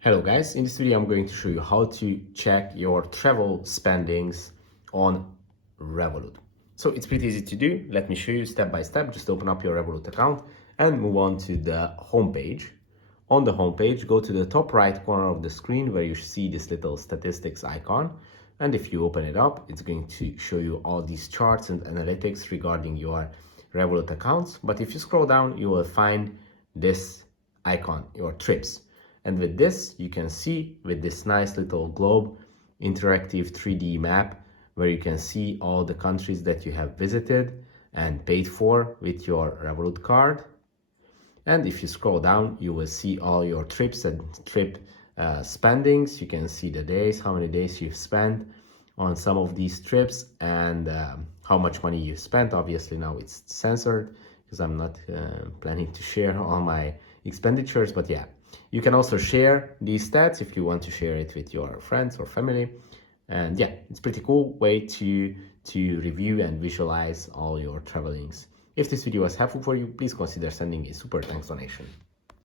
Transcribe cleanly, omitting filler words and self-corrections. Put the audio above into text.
Hello guys, in this video I'm going to show you how to check your travel spendings on Revolut. So it's pretty easy to do. Let me show you step by step. Just open up your Revolut account and move on to the home page. On the home page, go to the top right corner of the screen where you see this little statistics icon. And if you open it up, it's going to show you all these charts and analytics regarding your Revolut accounts. But if you scroll down, you will find this icon, your trips. And with this, you can see with this nice little globe interactive 3D map where you can see all the countries that you have visited and paid for with your Revolut card. And if you scroll down, you will see all your trips and trip spendings. You can see the days, how many days you've spent on some of these trips and how much money you've spent. Obviously now it's censored because I'm not planning to share all my expenditures, but yeah. You can also share these stats if you want to share it with your friends or family. And yeah, it's a pretty cool way to review and visualize all your travelings. If this video was helpful for you, please consider sending a super thanks donation.